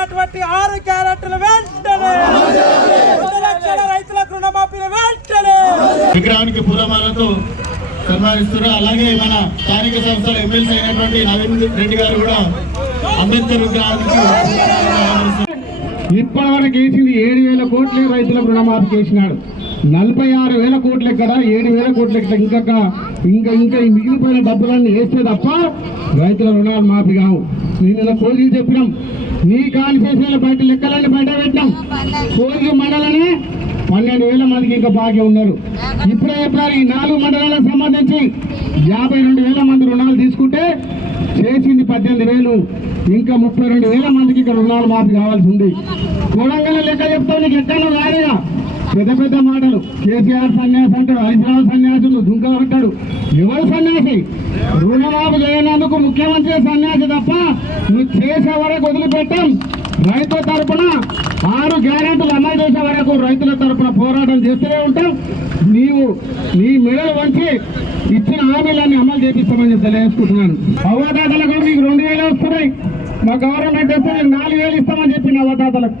ఇచ్చినటువంటి 6 క్యారెట్లు వెంటనే 2 లక్షల రైతులకు రుణమాఫీ వెంటనే విగ్రహానికి పూలమాలతో సన్మానిస్తున్నారు. అలాగే మన స్థానిక సంస్థల ఎమ్మెల్సీ అయినటువంటి నవీన్ రెడ్డి గారు కూడా అంబేద్కర్ విగ్రహానికి ఇప్పటి వరకు వేసింది 7,000 కోట్లు రైతులకు రుణమాఫీ చేసినాడు. 46,000 కోట్లు ఎక్కడ, 7,000 కోట్లు ఎక్కడ, ఇంకా ఈ మిగిలిపోయిన డబ్బులన్నీ వేస్తే తప్ప రైతుల రుణాలు మాఫీ కావు. నేను కోసి చెప్పినాం, నీ కాన్స్టిట్యూషన్ల బయట లెక్కలన్నీ బయట పెట్టినాం. కోసి మండలనే 12,000 మందికి ఇంకా బాకీ ఉన్నారు. ఇప్పుడే చెప్పారు ఈ 4 మండలాలకు సంబంధించి 52,000 మంది రుణాలు తీసుకుంటే చేసింది 18,000, ఇంకా 32,000 మందికి ఇక్కడ రుణాలు మాఫీ కావాల్సి ఉంది. కొడంగల్ లెక్క చెప్తావు, నీకు ఎక్కడో రాదుగా పెద్ద పెద్ద మాటలు. కేసీఆర్ సన్యాసి అంటాడు, హరీశ్రావు సన్యాసులు దుంక అంటాడు. ఎవరు సన్యాసి? రుణమాఫీ చేయనందుకు ముఖ్యమంత్రి సన్యాసి తప్ప నువ్వు చేసే వరకు వదిలిపెట్టాం. రైతుల తరఫున 6 గ్యారెంటీలు అమలు చేసే వరకు రైతుల తరఫున పోరాటం చేస్తూనే ఉంటాం. నీవు నీ మెడలు వంచి ఇచ్చిన హామీలన్నీ అమలు చేపిస్తామని తెలియజేసుకుంటున్నాను. అవ్వదాతలకు మీకు 2,000 వస్తున్నాయి, మా గవర్నమెంట్ వస్తే 4,000 ఇస్తామని చెప్పిన అవ్వదాతలకు.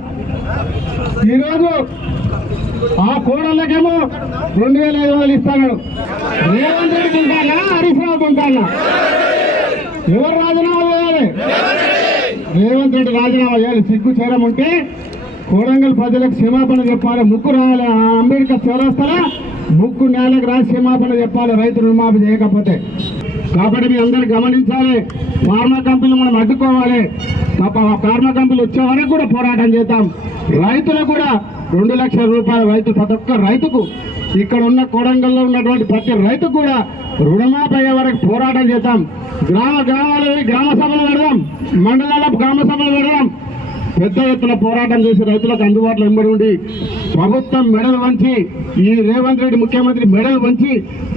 ఈరోజు ఆ కోడళ్ళకేమో 2,500 ఇస్తాడు. రేవంత్ రెడ్డి ఉంటానా, హరీశ్రావు ఉంటానా? ఎవరు రాజీనామా చేయాలి? రేవంత్ రెడ్డి రాజీనామా చేయాలి. సిగ్గు చేరం ఉంటే కొడంగల్ ప్రజలకు క్షమాపణ చెప్పాలి. ముక్కు రావాలి అంబేద్కర్ చౌరస్తాల ముక్కు నేలకు రాసి క్షమాపణ చెప్పాలి రైతు రుణమాఫీ చేయకపోతే. కాబట్టి మీ అందరు గమనించాలి, ఫార్మా కంపెనీలు మనం అడ్డుకోవాలి. ఫార్మా కంపెనీలు వచ్చే వరకు కూడా పోరాటం చేద్దాం. రైతులకు కూడా 2 లక్షల రూపాయలు రైతు ప్రతి ఒక్క రైతుకు, ఇక్కడ ఉన్న కొడంగల్లో ఉన్నటువంటి ప్రతి రైతుకు కూడా రుణమాఫీ అయ్యే వరకు పోరాటం చేద్దాం. గ్రామాలలో గ్రామ సభలు పెడదాం, మండలాల గ్రామ సభలు పెడదాం. పెద్ద ఎత్తున పోరాటం చేసి రైతులకు అందుబాటులో ఎంబడి ఉండి ప్రభుత్వం మెడలు వంచి, ఈ రేవంత్ రెడ్డి ముఖ్యమంత్రి మెడలు వంచి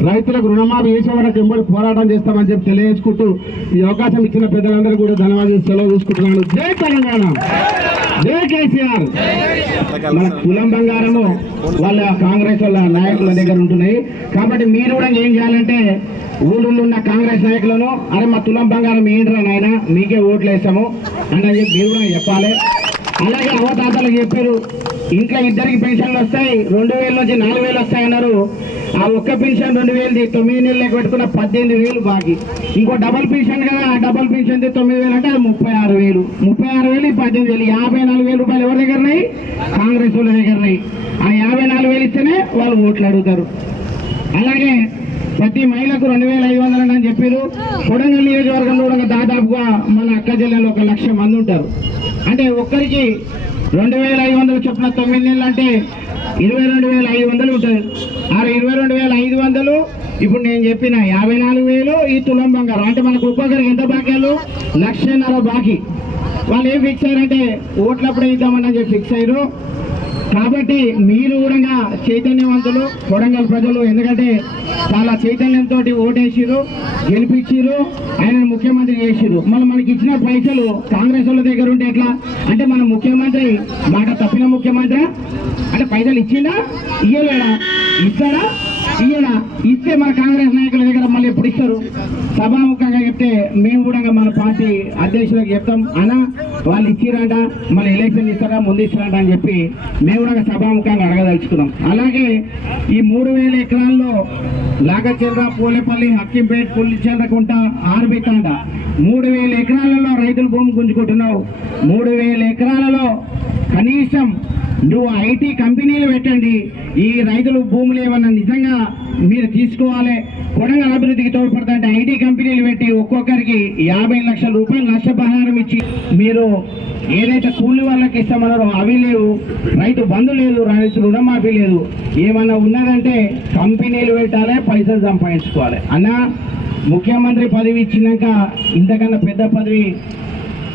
రైతులకు రుణమాఫీ చేసే వరకు ఎంబడి పోరాటం చేస్తామని చెప్పి తెలియజేసుకుంటూ ఈ అవకాశం ఇచ్చిన పెద్దలందరూ కూడా ధన్యవాదాలు సెలవు తీసుకుంటున్నాను. జై తెలంగాణ, జై కేసీఆర్. మన కులం బంగారము వాళ్ళ కాంగ్రెస్ వాళ్ళ నాయకుల దగ్గర ఉంటున్నాయి. కాబట్టి మీరు కూడా ఏం చేయాలంటే ఊళ్ళో ఉన్న కాంగ్రెస్ నాయకులను, అరే మా తులం బంగారం ఏంట్రా నాయన, మీకే ఓట్లు వేసాము అని చెప్పి మీరు కూడా చెప్పాలి. అలాగే అవతాతలకు చెప్పారు, ఇంట్లో ఇద్దరికి పెన్షన్లు వస్తాయి, 2,000 నుంచి 4,000 వస్తాయన్నారు. ఆ ఒక్క పెన్షన్ 2,000 9 నెలలు లెక్క పెట్టుకున్న 18,000 బాకీ. ఇంకో డబల్ పెన్షన్ కదా, ఆ డబల్ పెన్షన్ 9,000 అంటే అది 36,000. 36,000 18,000, 54,000 రూపాయలు ఎవరి దగ్గర ఉన్నాయి? కాంగ్రెస్ వాళ్ళ దగ్గర ఉన్నాయి. ఆ 54,000 ఇస్తేనే వాళ్ళు ఓట్లు అడుగుతారు. అలాగే ప్రతి మహిళకు 2,500 అని చెప్పారు. కొడంగల్ నియోజకవర్గంలో కూడా దాదాపుగా మన అక్క జిల్లాలో 1,00,000 మంది ఉంటారు. అంటే ఒక్కరికి 2,500 చొప్పున 9 నెలలు అంటే 22,500 ఉంటుంది. ఆ 22,500 ఇప్పుడు నేను చెప్పిన 54,000 ఈ తులం బంగారం అంటే మనకు ఒక్కొక్కరికి ఎంత బాకీలు? 1,50,000 బాకీ. వాళ్ళు ఏం ఫిక్స్ అయ్యారంటే ఓట్లప్పుడే ఇద్దామని చెప్పి ఫిక్స్ అయ్యారు. కాబట్టి మీరు కూడా చైతన్యవంతులు కొడంగల్ ప్రజలు, ఎందుకంటే చాలా చైతన్యంతో ఓటేసిరు, గెలిపించిరు, ఆయనను ముఖ్యమంత్రి చేసిరు. మళ్ళీ మనకి ఇచ్చిన పైసలు కాంగ్రెస్ వాళ్ళ దగ్గర ఉంటే ఎట్లా? అంటే మన ముఖ్యమంత్రి మాట తప్పిన ముఖ్యమంత్రి అంటే పైసలు ఇచ్చిందా? ఇయ్యలేడా? ఇస్తాడా? ఇయ్యడా? ఇస్తే మన కాంగ్రెస్ నాయకుల దగ్గర మళ్ళీ ఎప్పుడు ఇస్తారు? సభాముఖంగా చెప్తే మేము కూడా మన పార్టీ అధ్యక్షులకు చెప్తాం, అన్నా వాళ్ళు ఇచ్చిరంట, మళ్ళీ ఎలక్షన్ ఇస్తారా, ముందు ఇస్తారంట అని చెప్పి మేము కూడా సభాముఖంగా అడగదలుచుకున్నాం. అలాగే ఈ 3,000 ఎకరాల్లో లాగచెర్ర, పోలేపల్లి, హక్కింపేట, పుల్లిచెర్రకుంట, ఆర్బితాండ 3,000 ఎకరాలలో రైతులు భూమి గుంజుకుంటున్నావు. 3,000 ఎకరాలలో కనీసం నువ్వు ఐటీ కంపెనీలు పెట్టండి. ఈ రైతులు భూములు ఏమన్నా నిజంగా మీరు తీసుకోవాలి, కొడంగల్ అభివృద్ధికి తోడ్పడతా అంటే ఐటీ కంపెనీలు పెట్టి ఒక్కొక్కరికి 50 లక్షల రూపాయలు నష్టపరిహారం ఇచ్చి, మీరు ఏదైతే కూలి వాళ్ళకి ఇస్తామన్నారో అవి లేవు, రైతు బంధు లేదు, రైతు రుణమాఫీ లేదు. ఏమన్నా ఉన్నదంటే కంపెనీలు పెట్టాలి, పైసలు సంపాదించుకోవాలి. అన్న ముఖ్యమంత్రి పదవి ఇచ్చినాక ఇంతకన్నా పెద్ద పదవి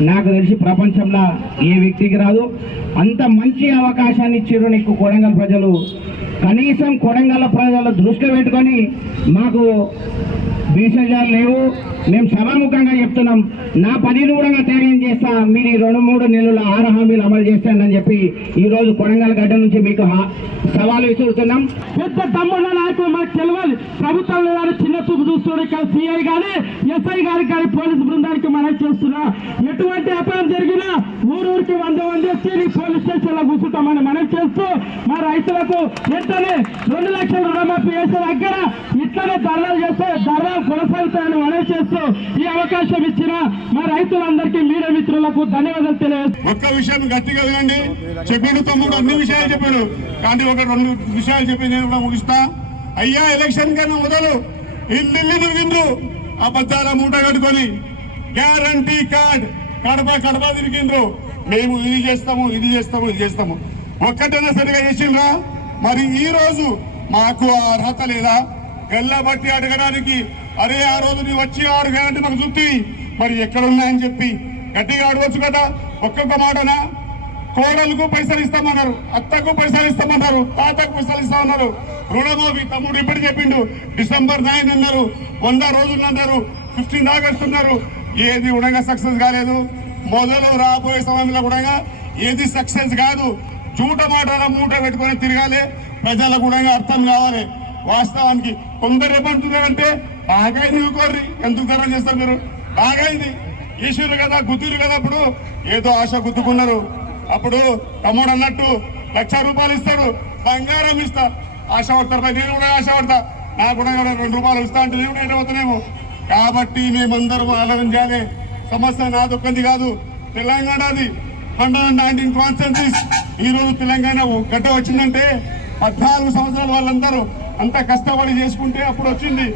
నాకు తెలిసి ప్రపంచంలో ఏ వ్యక్తికి రాదు. అంత మంచి అవకాశాన్ని ఇచ్చారు నీకు కొడంగల్ ప్రజలు. కనీసం కొడంగల్ ప్రజల దృష్టిలో పెట్టుకొని మాకు భీషజాలు లేవు. మేము సభాముఖంగా చెప్తున్నాం, నా పనిని కూడా త్యాగం చేస్తా, మీరు 2-3 నెలల 6 హామీలు అమలు చేస్తానని చెప్పి ఈ రోజు కొడంగల్ గడ్డ నుంచి మీకు సవాలు విసురుతున్నాం. పెద్ద తమ్ముళ్ళ నాయకులు మనకు తెలియాలి. ప్రభుత్వంలో కానీ చిన్న చూపు చూస్తున్నారు. ఇక్కడ సిఐ కానీ ఎస్ఐ గారికి కానీ పోలీసు బృందానికి మనం చేస్తున్నా, ఎటువంటి అపాయం జరిగినా ఊరికి 100 మంది వచ్చి పోలీస్ స్టేషన్ లో కూర్చుంటామని మనం చేస్తూ మా రైతులకు వెంటనే 2 లక్షల రుణమాఫీ చేసే దగ్గర ఇట్లనే ధర్నాలు చేస్తే ధర్నాలు కొనసాగుతాయని మనం చేస్తూ ఈ అవకాశం ఇచ్చిన మా రైతులందరికీ మీడియా మిత్రులకు ధన్యవాదాలు తెలియజేస్తాం. ఒక్క విషయం గట్టిగా వినండి. చెప్పిన తమ్ముడు అన్ని విషయాలు చెప్పాడు, కానీ 1-2 విషయాలు చెప్పి నేను కూడా ముగిస్తా. అయ్యా, ఎలక్షన్ కన్నా మొదలు ఇల్లు విండ్రు అబద్ధాల మూట కట్టుకొని గ్యారంటీ కార్డ్ కడప తిరిగిండ్రు. మేము ఇది చేస్తాము. ఒక్కటైనా సరిగా చేసిండ్రా? మరి ఈ రోజు మాకు ఆ అర్హత లేదా? గల్లబట్టి అడగడానికి, అరే ఆ రోజు నీ వచ్చి 6 గ్యారంటీ మాకు చూపి మరి ఎక్కడున్నాయని చెప్పి గట్టిగా అడగవచ్చు కదా. ఒక్కొక్క మాటనా? కోడలకు పైసలు ఇస్తామన్నారు, అత్తకు పైసలు ఇస్తామన్నారు, తాతకు పైసలు ఇస్తామన్నారు. రుణమాఫీ తమ్ముడు ఇప్పుడు చెప్పిండు, December 9 అన్నారు, 100 రోజులు అన్నారు, 15 ఆగస్టు అన్నారు. ఏది కూడా సక్సెస్ కాలేదు. మొదలు రాబోయే సమయంలో కూడా ఏది సక్సెస్ కాదు. చూట మాటల మూట పెట్టుకొని తిరగాలి. ప్రజలకు కూడా అర్థం కావాలి. వాస్తవానికి కొందరు ఏమంటున్నారంటే బాగా నిలుకోర్రి, ఎందుకు ధరం చేస్తారు మీరు? బాగా ఇది ఈశ్వరు కదా, గుద్దురు కదా. అప్పుడు ఏదో ఆశ గుద్దుకున్నారు. అప్పుడు తమ్ముడు అన్నట్టు 1,00,000 రూపాయలు ఇస్తాడు, బంగారం ఇస్తా, ఆశపడతారు. నేను కూడా ఆశపడతా, నాకు కూడా 2 రూపాయలు ఇస్తా అంటే నేను కూడా ఏటవుతానేమో. కాబట్టి మేమందరం ఆలోచించాలి. సమస్య నాదొక్కంది కాదు, తెలంగాణది. 119 కాన్స్టిట్యున్సీస్. ఈ రోజు తెలంగాణ గడ్డ వచ్చిందంటే 14 సంవత్సరాలు వాళ్ళందరూ అంత కష్టపడి చేసుకుంటే అప్పుడు వచ్చింది.